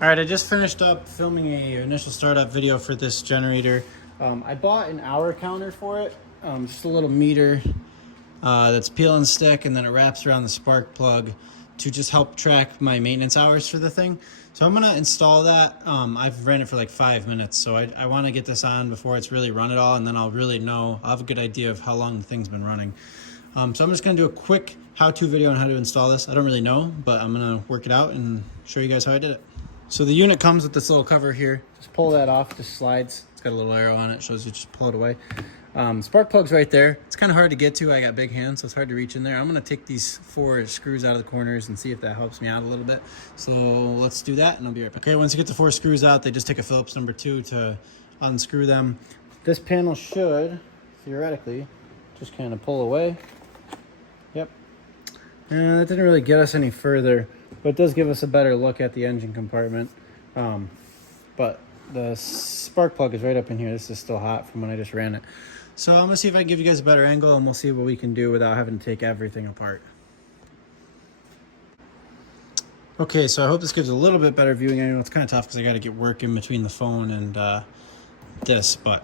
All right, I just finished up filming a initial startup video for this generator. I bought an hour counter for it, just a little meter that's peel and stick, and then it wraps around the spark plug to just help track my maintenance hours for the thing. So I'm gonna install that. I've ran it for like 5 minutes, so I wanna get this on before it's really run it all, and then I'll really know, I'll have a good idea of how long the thing's been running. So I'm just gonna do a quick how-to video on how to install this. I don't really know, but I'm gonna work it out and show you guys how I did it. So the unit comes with this little cover here. Just pull that off, just slides. It's got a little arrow on it, shows you just pull it away. Spark plug's right there. It's kind of hard to get to. I got big hands, so it's hard to reach in there. I'm gonna take these 4 screws out of the corners and see if that helps me out a little bit. So let's do that and I'll be right back. Okay, once you get the 4 screws out, they just take a Phillips number 2 to unscrew them. This panel should, theoretically, just kind of pull away. Yep. And that didn't really get us any further, but it does give us a better look at the engine compartment. But the spark plug is right up in here. This is still hot from when I just ran it. So I'm gonna see if I can give you guys a better angle, and we'll see what we can do without having to take everything apart. Okay, so I hope this gives a little bit better viewing angle. It's kind of tough because I got to get work in between the phone and this, but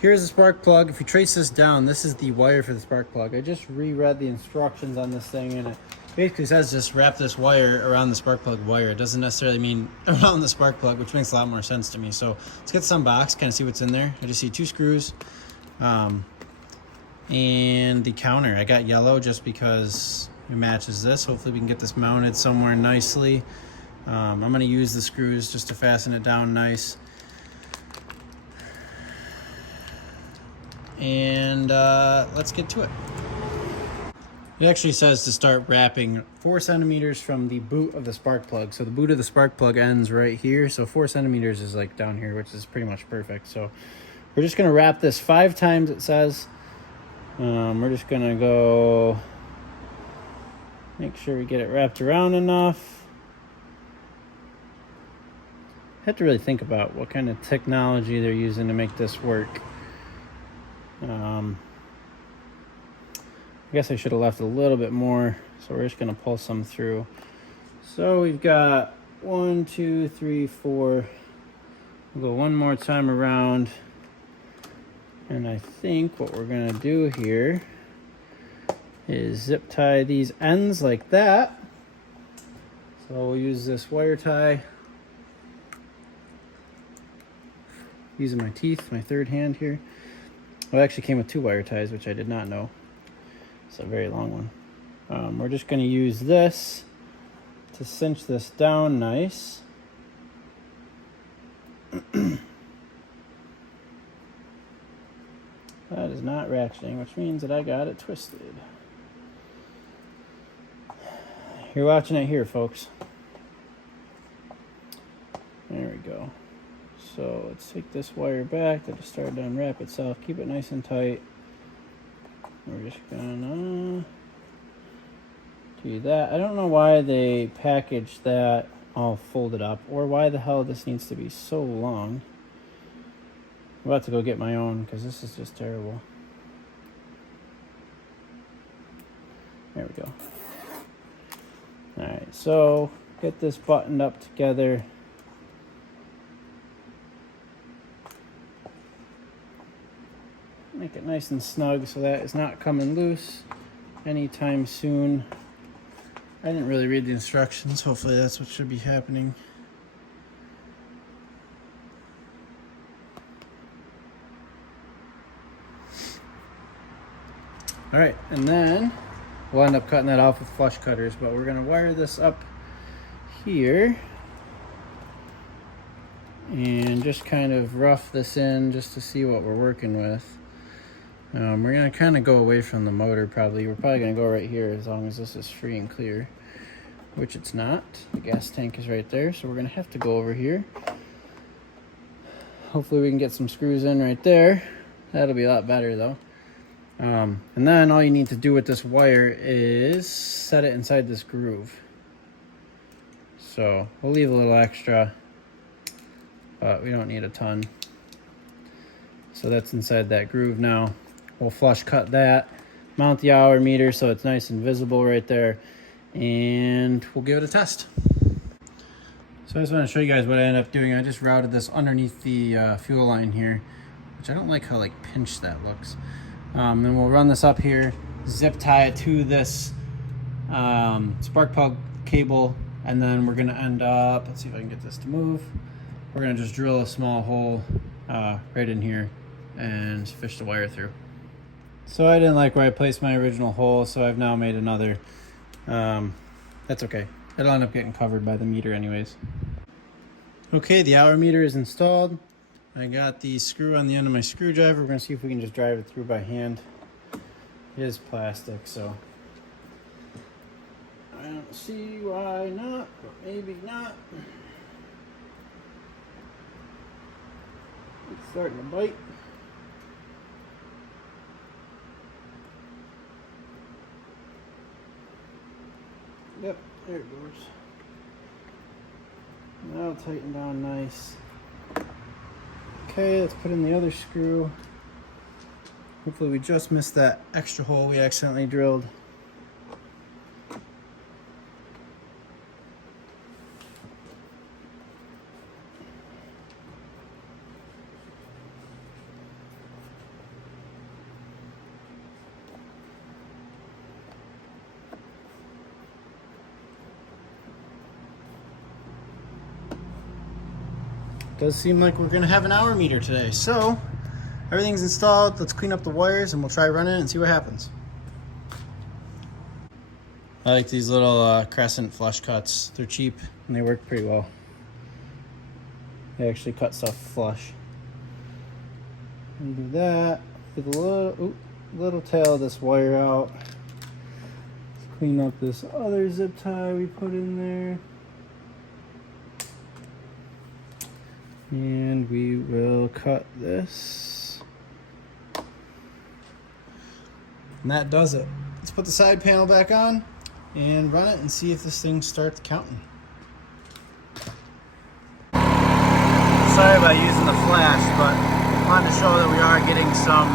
here's the spark plug. If you trace this down, this is the wire for the spark plug. I just reread the instructions on this thing, and it basically says just wrap this wire around the spark plug wire. It doesn't necessarily mean around the spark plug, which makes a lot more sense to me. So let's get this unboxed, kind of see what's in there. I just see 2 screws and the counter. I got yellow just because it matches this. Hopefully we can get this mounted somewhere nicely. I'm going to use the screws just to fasten it down nice. And let's get to it. It actually says to start wrapping 4 centimeters from the boot of the spark plug. So the boot of the spark plug ends right here. So 4 centimeters is like down here, which is pretty much perfect. So we're just gonna wrap this 5 times, it says. We're just gonna go make sure we get it wrapped around enough. I have to really think about what kind of technology they're using to make this work. I guess I should have left a little bit more, so we're just gonna pull some through. So we've got 1, 2, 3, 4. We'll go one more time around. And I think what we're gonna do here is zip tie these ends like that. So we'll use this wire tie. Using my teeth, my third hand here. Well, it actually came with 2 wire ties, which I did not know. It's a very long one. We're just going to use this to cinch this down nice. That is not ratcheting, which means that I got it twisted. You're watching it here, folks. There we go. So let's take this wire back. That just started to unwrap itself. Keep it nice and tight. We're just gonna do that. I don't know why they packaged that all folded up, or why the hell this needs to be so long. I'm about to go get my own because this is just terrible. There we go. Alright, so get this buttoned up together. Make it nice and snug so that it's not coming loose anytime soon. I didn't really read the instructions. Hopefully that's what should be happening. All right, and then we'll end up cutting that off with flush cutters, but we're gonna wire this up here and just kind of rough this in just to see what we're working with. We're going to kind of go away from the motor probably. We're probably going to go right here as long as this is free and clear, which it's not. The gas tank is right there, so we're going to have to go over here. Hopefully we can get some screws in right there. That'll be a lot better though. And then all you need to do with this wire is set it inside this groove. So we'll leave a little extra, but we don't need a ton. So that's inside that groove now. We'll flush cut that, mount the hour meter so it's nice and visible right there, and we'll give it a test. So I just want to show you guys what I ended up doing. I just routed this underneath the fuel line here, which I don't like how like pinched that looks. And we'll run this up here, zip tie it to this spark plug cable, and then we're gonna end up, let's see if I can get this to move. We're gonna just drill a small hole right in here and fish the wire through. So I didn't like where I placed my original hole, so I've now made another. That's okay. It'll end up getting covered by the meter anyways. Okay, the hour meter is installed. I got the screw on the end of my screwdriver. We're gonna see if we can just drive it through by hand. It is plastic, so I don't see why not, but maybe not. It's starting to bite. Yep, there it goes. Now tighten down nice. Okay, let's put in the other screw. Hopefully we just missed that extra hole we accidentally drilled. Does seem like we're gonna have an hour meter today. So everything's installed. Let's clean up the wires and we'll try running it and see what happens. I like these little crescent flush cuts. They're cheap and they work pretty well. They actually cut stuff flush. And do that with a little tail of this wire out. Let's clean up this other zip tie we put in there. And we will cut this. And that does it. Let's put the side panel back on and run it and see if this thing starts counting. Sorry about using the flash, but I wanted to show that we are getting some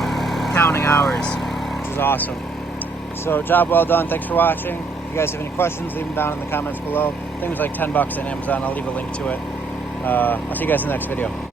counting hours, which is awesome. So job well done. Thanks for watching. If you guys have any questions, leave them down in the comments below. I think it was like $10 on Amazon. I'll leave a link to it. I'll see you guys in the next video.